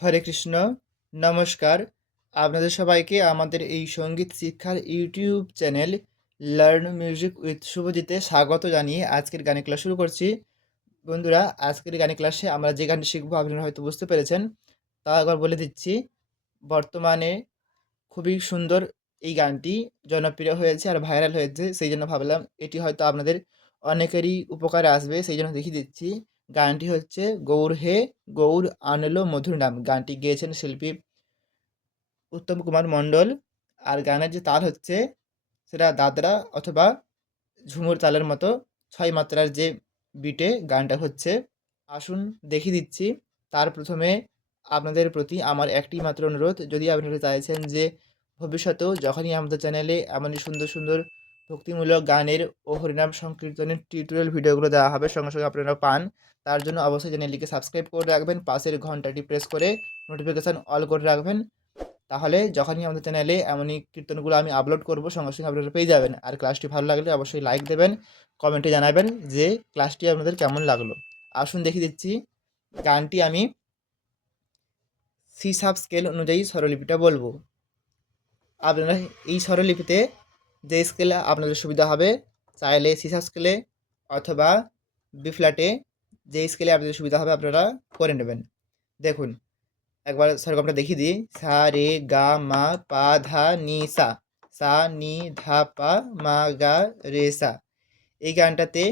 হরে কৃষ্ণ, নমস্কার। আপনাদের সবাইকে আমাদের এই সংগীত শিক্ষার YouTube channel learn music with শুভজিতে স্বাগত জানিয়ে আজকের গানের ক্লাস শুরু করছি। বন্ধুরা, আজকের গানের ক্লাসে আমরা যে গানটি শিখব আপনারা হয়তো বুঝতে পেরেছেন, তা একবার বলে দিচ্ছি। বর্তমানে খুবই সুন্দর এই গানটি জনপ্রিয় হয়েছে আর ভাইরাল হয়েছে, সেই জন্য ভাবলাম এটি হয়তো আপনাদের অনেকেরই উপকারে আসবে, সেই জন্য দেখিয়ে দিচ্ছি। গানটি হচ্ছে গৌর হে গৌর আনলো মধুর নাম। গানটি গেয়েছেন শিল্পী উত্তম কুমার মণ্ডল। আর গানের যে তাল হচ্ছে সেটা দাদরা অথবা ঝুমুর তালের মতো ছয় মাত্রার যে বিটে গানটা হচ্ছে। আসুন দেখিয়ে দিচ্ছি। তার প্রথমে আপনাদের প্রতি আমার একটি মাত্র অনুরোধ। যদি আপনারা চাইছেন যে ভবিষ্যতেও যখনই আমাদের চ্যানেলে এমনই সুন্দর সুন্দর ভক্তিমূলক গানের ও হরিনাম সংকীর্তনের টিউটোরিয়াল ভিডিওগুলো দেওয়া হবে, সঙ্গে সঙ্গে আপনারা পান। তার জন্য অবশ্যই চ্যানেলটিকে সাবস্ক্রাইব করে রাখবেন, পাশের ঘন্টাটি প্রেস করে নোটিফিকেশান অল করে রাখবেন। তাহলে যখনই আমাদের চ্যানেলে এমনই কীর্তনগুলো আমি আপলোড করব, সঙ্গে সঙ্গে আপনারা পেয়ে যাবেন। আর ক্লাসটি ভালো লাগলে অবশ্যই লাইক দেবেন কমেন্টে জানাবেন যে ক্লাসটি আপনাদের কেমন লাগল। আসুন দেখিয়ে দিচ্ছি, গানটি আমি সি সাব স্কেল অনুযায়ী স্বরলিপিটা বলব। আপনারা এই স্বরলিপিতে যে স্কেলে আপনাদের সুবিধা হবে, চাইলে সিসা স্কেলে অথবা বি ফ্ল্যাটে যে স্কেলে আপনাদের সুবিধা হবে আপনারা করে নেবেন। দেখুন, একবার সরগমটা দেখিয়ে দিই। সা, রে, গা, মা, পা, ধা, নি, সা। সা, নি, ধা, পা, মা, গা, রে, সা। এই গানটাতে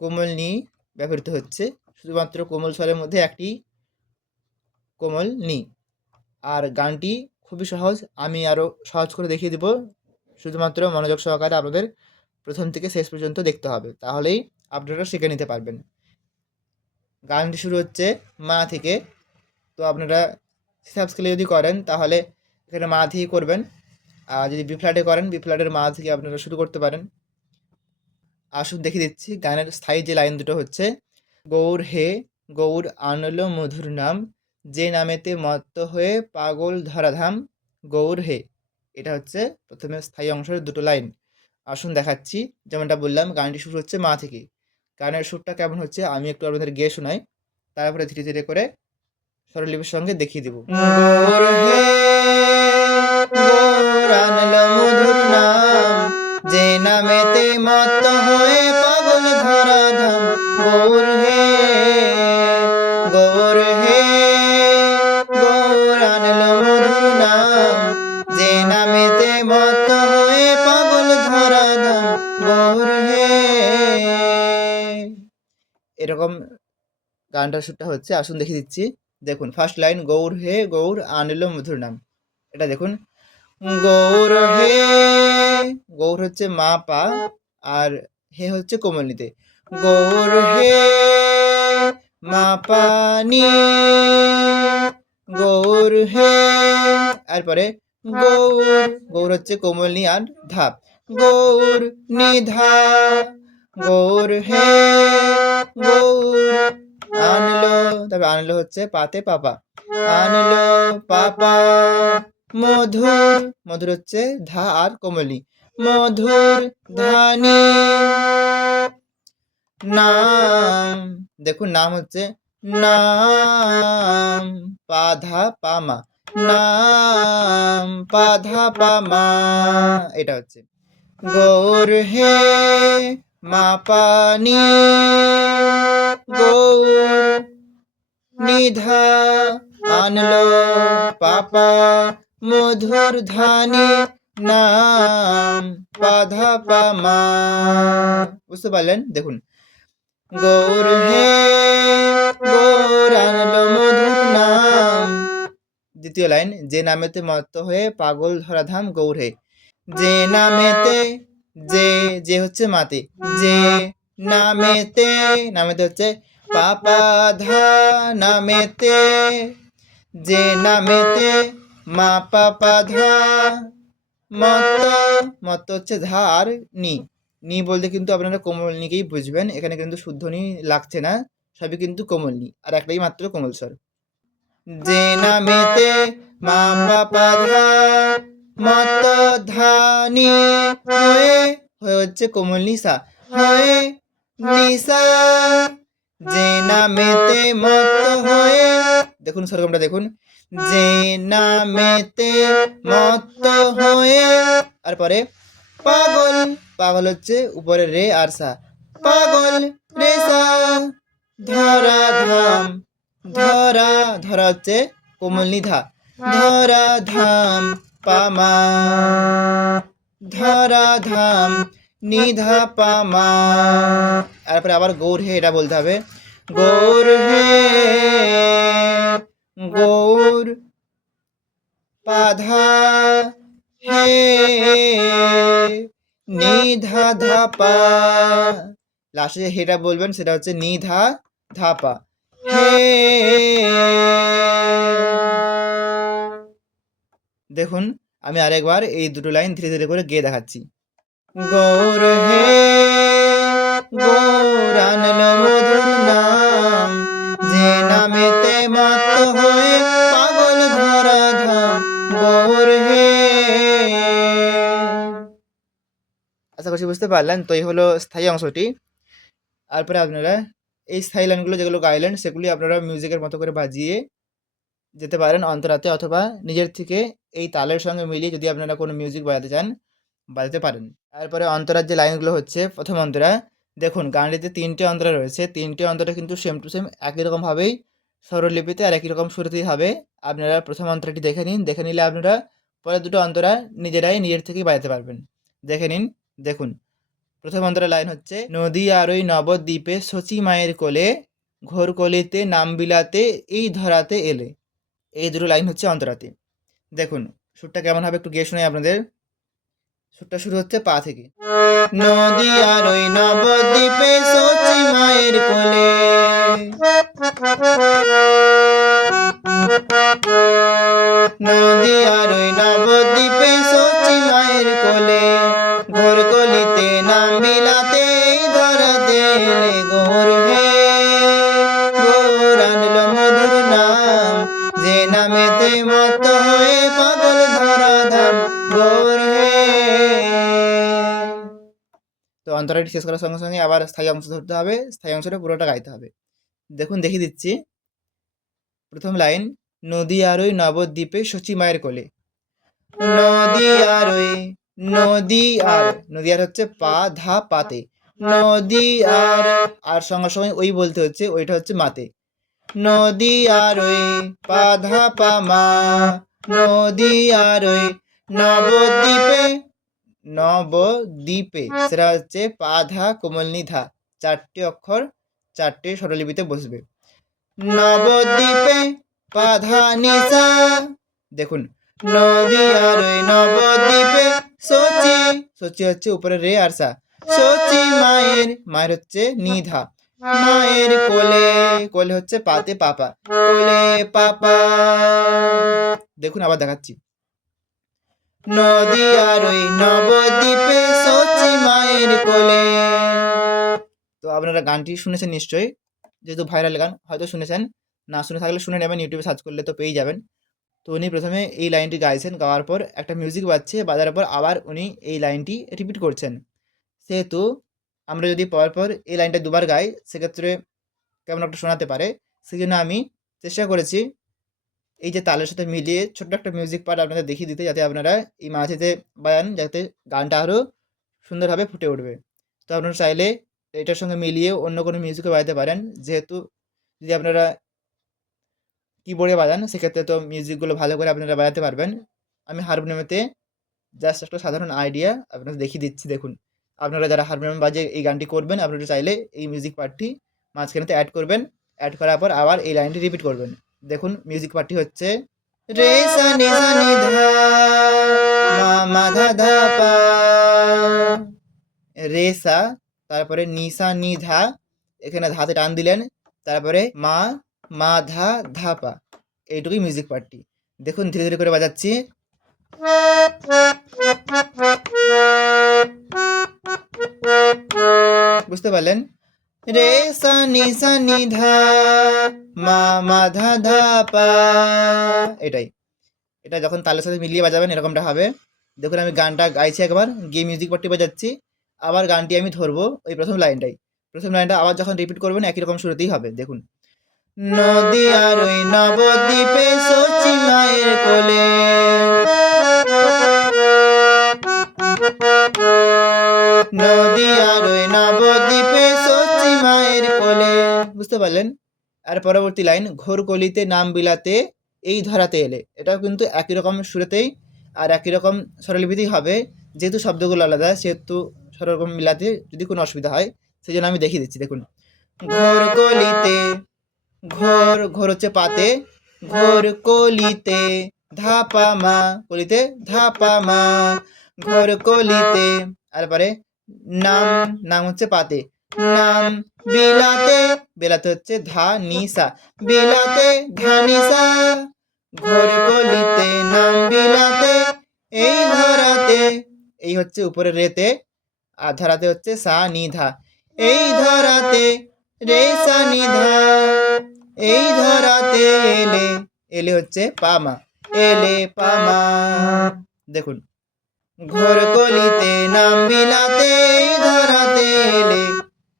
কোমল নি ব্যবহৃত হচ্ছে। শুধুমাত্র কোমল স্বরের মধ্যে একটি কোমল নি। আর গানটি খুবই সহজ। আমি আরও সহজ করে দেখিয়ে দেব। শুধুমাত্র মনোযোগ সহকারে আপনাদের প্রথম থেকে শেষ পর্যন্ত দেখতে হবে, তাহলেই আপনারা শিখে নিতে পারবেন। গানটি শুরু হচ্ছে মা থেকে। তো আপনারা হিসাব স্কেলে যদি করেন, তাহলে এখানে মা থেকেই করবেন। আর যদি বি ফ্ল্যাটে করেন, বি ফ্ল্যাটের মা থেকে আপনারা শুরু করতে পারেন। আসুন দেখে দিচ্ছি, গানের স্থায়ী যে লাইন দুটো হচ্ছে, গৌর হে, গৌর আনল মধুর নাম, যে নামেতে মত্ত হয়ে পাগল ধরাধাম, গৌর হে। এটা হচ্ছে প্রথমে স্থায়ী অংশের দুটো লাইন। আসুন দেখাচ্ছি, যেমনটা বললাম গানটি শুরু হচ্ছে মা থেকে। গানের সুরটা কেমন হচ্ছে, আমি একটু আপনাদের গিয়ে শোনাই। তারপরে ধীরে ধীরে করে স্বরলিপির সঙ্গে দেখিয়ে দেবো। যে নামেতে মত্ত হয়ে পাগল ধরা ধাম গৌর হে গৌর হে গানটার সুরটা হচ্ছে, আসুন দেখিয়ে দিচ্ছি। দেখুন ফার্স্ট লাইন গৌর হে গৌর, আনিল মধুর নাম। এটা দেখুন। গৌর হে, গৌর হচ্ছে মা পা, আর হে হচ্ছে কোমলনিতে। গৌর হে, মা পানি গৌর হে, এরপরে গৌর গৌর হচ্ছে কোমলনি আর ধাপ গৌর নিধা গৌর হে, গৌর আনলো, তবে আনলো হচ্ছে পাতে পাপা। আনলো পাপা, মধুর মধুর হচ্ছে ধা আর কোমলি। মধুর ধানি। নাম, দেখুন নাম হচ্ছে নাম, পাধা পামা। নাম, পাধা পামা, এটা হচ্ছে। গৌর হে মা পানি গৌর নিধা আনলো, পাপা মধুর ধানি, নাম পাধা পামা বুঝতে পারলেন? দেখুন। গৌর হে, গৌর আনলো মধুর নাম। দ্বিতীয় লাইন, যে নামেতে মত্ত হয়ে পাগল ধরাধাম গৌর হে। যে নামেতে যে যে হচ্ছে মাতে যে নামেতে নামেতে হচ্ছে পাপা ধা, নামেতে, যে নামেতে মা পাপা ধা, মত মত হচ্ছে ধা আর নি। নি বলতে কিন্তু আপনারা কোমল নিকেই বুঝবেন, এখানে কিন্তু শুদ্ধ নি লাগছে না, সবই কিন্তু কোমল নি, আর একটাই মাত্র কোমল স্বর। যে নামেতে মা ধা মত হয়ে হয়ে হচ্ছে কোমল নিসা হয়ে নিসা যে নামেতে মত হয়ে, দেখুন সরগমটা দেখুন। যে নামেতে মত্ত হয়ে, আর পরে পাগল পাগল হচ্ছে উপরে রে আর সা। পাগল, রে সা ধরা ধাম ধরা ধরা হচ্ছে কোমল নিধা। ধরা ধাম পামা। ধরা ধাম নিধা পামা তারপরে আবার গৌর হে, এটা বলতে হবে। গৌর হে, গৌর পাধা হে নিধা ধাপা লাস্টে যে হেটা বলবেন, সেটা হচ্ছে নিধা ধাপা হে দেখুন, আমি আরেকবার এই দুটো লাইন ধীরে ধীরে করে গেয়ে দেখাচ্ছি। গৌর হে, গৌর মধুর নাম, যে নামেতে মাত হয়ে পাগল ধরা ধাম গৌর হে। আশা করছি বুঝতে পারলেন, তো এই হলো স্থায়ী অংশটি। তারপরে আপনারা এই স্থায়ী লাইনগুলো যেগুলো গাইলেন সেগুলি আপনারা মিউজিকের মতো করে বাজিয়ে যেতে পারেন অন্তরাতে অথবা নিজের থেকে এই তালের সঙ্গে মিলিয়ে যদি আপনারা কোনো মিউজিক বাজাতে চান, বাজাতে পারেন। তারপরে অন্তরার যে লাইনগুলো হচ্ছে, প্রথম অন্তরা। দেখুন, গানটিতে তিনটে অন্তরা রয়েছে। তিনটে অন্তরা কিন্তু সেম টু সেম একই রকমভাবেই স্বরলিপিতে আর একই রকম সুরতেই হবে। আপনারা প্রথম অন্তরাটি দেখে নিন। দেখে নিলে আপনারা পরে দুটো অন্তরা নিজেরাই নিজের থেকেই বাজাতে পারবেন। দেখে নিন, দেখুন। প্রথম অন্তরা লাইন হচ্ছে, নদী আর ওই নবদ্বীপে শচী মায়ের কোলে ঘোর কলিতে নাম বিলাতে, এই ধরাতে এলে। এই দুটো লাইন হচ্ছে অন্তরাতে। দেখুন, সুরটা কেমন হবে একটু গিয়ে শোনাই আপনাদের। সুরটা শুরু হচ্ছে পা থেকে। নদী আর ওই নবদ্বীপে সচি মায়ের কোলে। নদী ওই নবদ্বীপে অন্তরাটি শেষ করার সঙ্গে সঙ্গে আবার স্থায়ী অংশ ধরতে হবে, স্থায়ী অংশটা পুরোটা গাইতে হবে। দেখুন, দেখিয়ে দিচ্ছি। প্রথম লাইন, নদী আর ওই নবদ্বীপে শচী মায়ের কোলে। নদী আর ওই নদী আর নদী আর হচ্ছে পা, ধা, পাতে। নদী আর আর সঙ্গে সঙ্গে ওই বলতে হচ্ছে, ওইটা হচ্ছে মাতে। নদী আর ওই পা, ধা, পা, মা। নদী আর ওই নবদ্বীপে নবদ্বীপে সেটা হচ্ছে পা ধা। কোমল নিধা চারটি অক্ষর চারটে স্বরলিপিতে বসবে। নবদ্বীপে পাধা নিসা দেখুন নদী আর নবদ্বীপে সচি সচি হচ্ছে উপরে রে আর সা। সচি মায়ের মায়ের হচ্ছে নিধা। মায়ের কোলে কোলে হচ্ছে পাতে পাপা। কোলে পাপা। দেখুন আবার দেখাচ্ছি। ওই নবদ্বীপে তো আপনারা গানটি শুনেছেন নিশ্চয়ই। যেহেতু ভাইরাল গান, হয়তো শুনেছেন। না শুনে থাকলে শুনে নেবেন ইউটিউবে সার্চ করলে তো পেয়ে যাবেন। তো উনি প্রথমে এই লাইনটি গাইছেন, গাওয়ার পর একটা মিউজিক বাজছে, বাজার পর আবার উনি এই লাইনটি রিপিট করছেন। সেহেতু আমরা যদি পর পর এই লাইনটা দুবার গাই, সেক্ষেত্রে কেমন একটা শোনাতে পারে সেই জন্য আমি চেষ্টা করেছি এই যে তালের সাথে মিলিয়ে ছোট্ট একটা মিউজিক পার্ট আপনাদের দেখিয়ে দিতে যাতে আপনারা এই মাঝেতে বাজান, যাতে গানটা আরও সুন্দরভাবে ফুটে উঠবে। তো আপনারা চাইলে এটার সঙ্গে মিলিয়ে অন্য কোনো মিউজিকও বাজাতে পারেন। যেহেতু যদি আপনারা কিবোর্ডে বাজান, সেক্ষেত্রে তো মিউজিকগুলো ভালো করে আপনারা বাজাতে পারবেন। আমি হারমোনিয়ামেতে জাস্ট একটা সাধারণ আইডিয়া আপনাদের দেখিয়ে দিচ্ছি, দেখুন। আপনারা যারা হারমোনিয়াম বাজে এই গানটি করবেন, আপনারা চাইলে এই মিউজিক পার্টটি মাঝখানেতে অ্যাড করবেন। অ্যাড করার পর আবার এই লাইনটি রিপিট করবেন। দেখুন মিউজিক পার্টি হচ্ছে রে সা নি সা নি ধা মা মা ধা ধা পা। রে সা তারপরে নিসা নি ধা এখানে ধাতে টান দিলেন তারপরে মা মা ধা ধা পা। এইটুকুই মিউজিক পার্টি দেখুন ধীরে ধীরে করে বাজাচ্ছি। বুঝতে পারলেন? রে সা নি সা ধা, মা মা ধা ধা পা। এটাই। এটা যখন তালের সাথে মিলিয়ে বাজাবেন, এরকমটা হবে। দেখুন, আমি গানটা গাইছি একবার, গিয়ে মিউজিক পার্টি বাজাচ্ছি। আবার গানটি আমি ধরবো ওই প্রথম লাইনটাই প্রথম লাইনটা আবার যখন রিপিট করবেন, একই রকম শুরুতেই হবে। দেখুন। নদিয়ার ওই নবদ্বীপে সচি মায়ের কোলে। নদিয়ার ওই বুঝতে পারলেন? আর পরবর্তী লাইন, ঘোর কলিতে নাম বিলাতে এই ধরাতে এলে। এটাও কিন্তু একই রকম সুরেতেই আর একই রকম স্বরলিপিতেই হবে। যেহেতু শব্দগুলো আলাদা, সেহেতু সরকম মিলাতে যদি কোনো অসুবিধা হয় সেই জন্য আমি দেখিয়ে দিচ্ছি। দেখুন, ঘোর কলিতে ঘোর ঘোর হচ্ছে পাতে, ঘোর কলিতে ধাপা মা কলিতে ধাপা মা, ঘোর কলিতে, আর পরে নাম নাম হচ্ছে পাতে। নাম বিলাতে, বেলাতে হচ্ছে ধা নিসা বিলাতে ধা নিসা ঘোর কলিতে নাম বিলাতে, এই ধরাতে, এই হচ্ছে উপরে রেতে, আর ধরাতে হচ্ছে সা নিধা এই ধরাতে রে সা নিধা এই ধরাতে এলে এলে হচ্ছে পামা, এলে পামা। দেখুন ঘোর কলিতে নাম বিলাতে ধরাতে এলে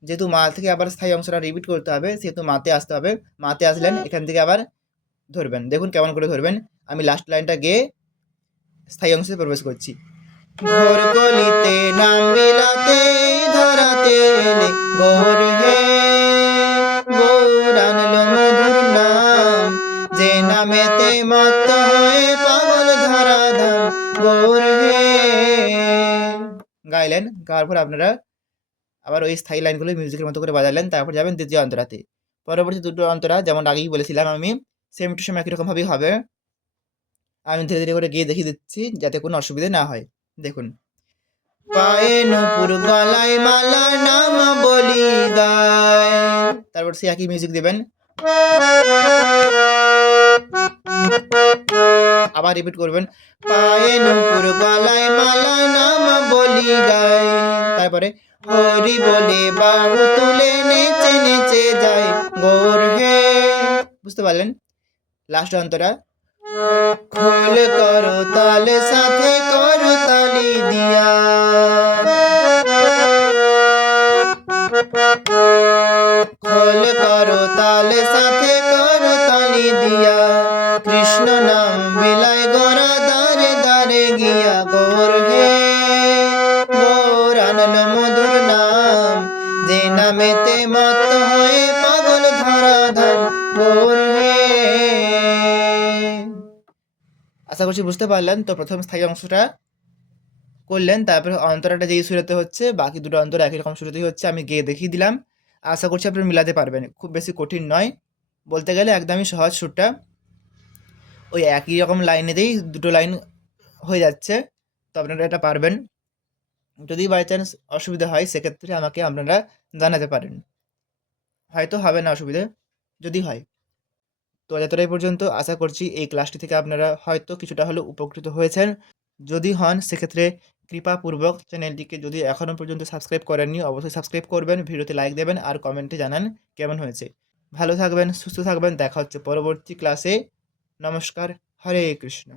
যেহেতু মা থেকে আবার স্থায়ী অংশটা রিপিট করতে হবে সেহেতু মাতে আসতে হবে। মাতে আসলেন এখান থেকে আবার ধরবেন। দেখুন কেমন করে ধরবেন। আমি লাস্ট লাইনটা গিয়ে স্থায়ী অংশে প্রবেশ করছি। ঘোর নাম বিলাতে ধরাতে এলে হে। গৌর মধুর নাম যে নামেতে মত হয়ে পাগল ধরা ধাম গৌর হে। গাইলেন গাওয়ার পর আপনারা আবার ওই স্থায়ী লাইনগুলো মিউজিকের মতো করে বাজালেন, তারপর যাবেন দ্বিতীয় অন্তরাতে। পরবর্তী দুটো অন্তরা, যেমন আগেই বলেছিলাম আমি সেম টু সেম একই রকমভাবেই হবে। আমি ধীরে ধীরে করে গিয়ে দেখিয়ে দিচ্ছি, যাতে কোনো অসুবিধা না হয়। দেখুন। পায়ে নপুর গলায় মালা নাম বলি গায়। তারপর সে একই মিউজিক দেবেন। আবার রিপিট করবেন। পায়ে নপুর গলায় মালা নাম বলি গায়। তারপরে হরি বলে বাহু তুলে নেচে নেচে যায় গোর হে। বুঝতে পারলেন? লাস্ট অন্তরা। খোল করো তাল, সাথে করো তালি দিয়া। খোল করো তাল, সাথে আশা করছি বুঝতে পারলেন। তো প্রথম স্থায়ী অংশটা করলেন, তারপরে অন্তরাটা যেই সুরেতে হচ্ছে, বাকি দুটো অন্তর একই রকম সুরেতেই হচ্ছে, আমি গিয়ে দেখিয়ে দিলাম। আশা করছি আপনি মিলাতে পারবেন, খুব বেশি কঠিন নয়। বলতে গেলে একদমই সহজ সুরটা। ওই একই রকম লাইনেতেই দুটো লাইন হয়ে যাচ্ছে, তো আপনারা এটা পারবেন। যদি বাই চান্স অসুবিধা হয়, সেক্ষেত্রে আমাকে আপনারা জানাতে পারেন। হয়তো হবে না অসুবিধে, যদি হয়। তো যতটাই পর্যন্ত আশা করছি এই ক্লাসটি থেকে আপনারা হয়তো কিছুটা হলেও উপকৃত হয়েছেন। যদি হন, সেক্ষেত্রে কৃপাপূর্বক চ্যানেলটিকে যদি এখনও পর্যন্ত সাবস্ক্রাইব করেননি, অবশ্যই সাবস্ক্রাইব করবেন, ভিডিওতে লাইক দেবেন আর কমেন্টে জানান কেমন হয়েছে। ভালো থাকবেন, সুস্থ থাকবেন, দেখা হচ্ছে পরবর্তী ক্লাসে। নমস্কার, হরে কৃষ্ণ।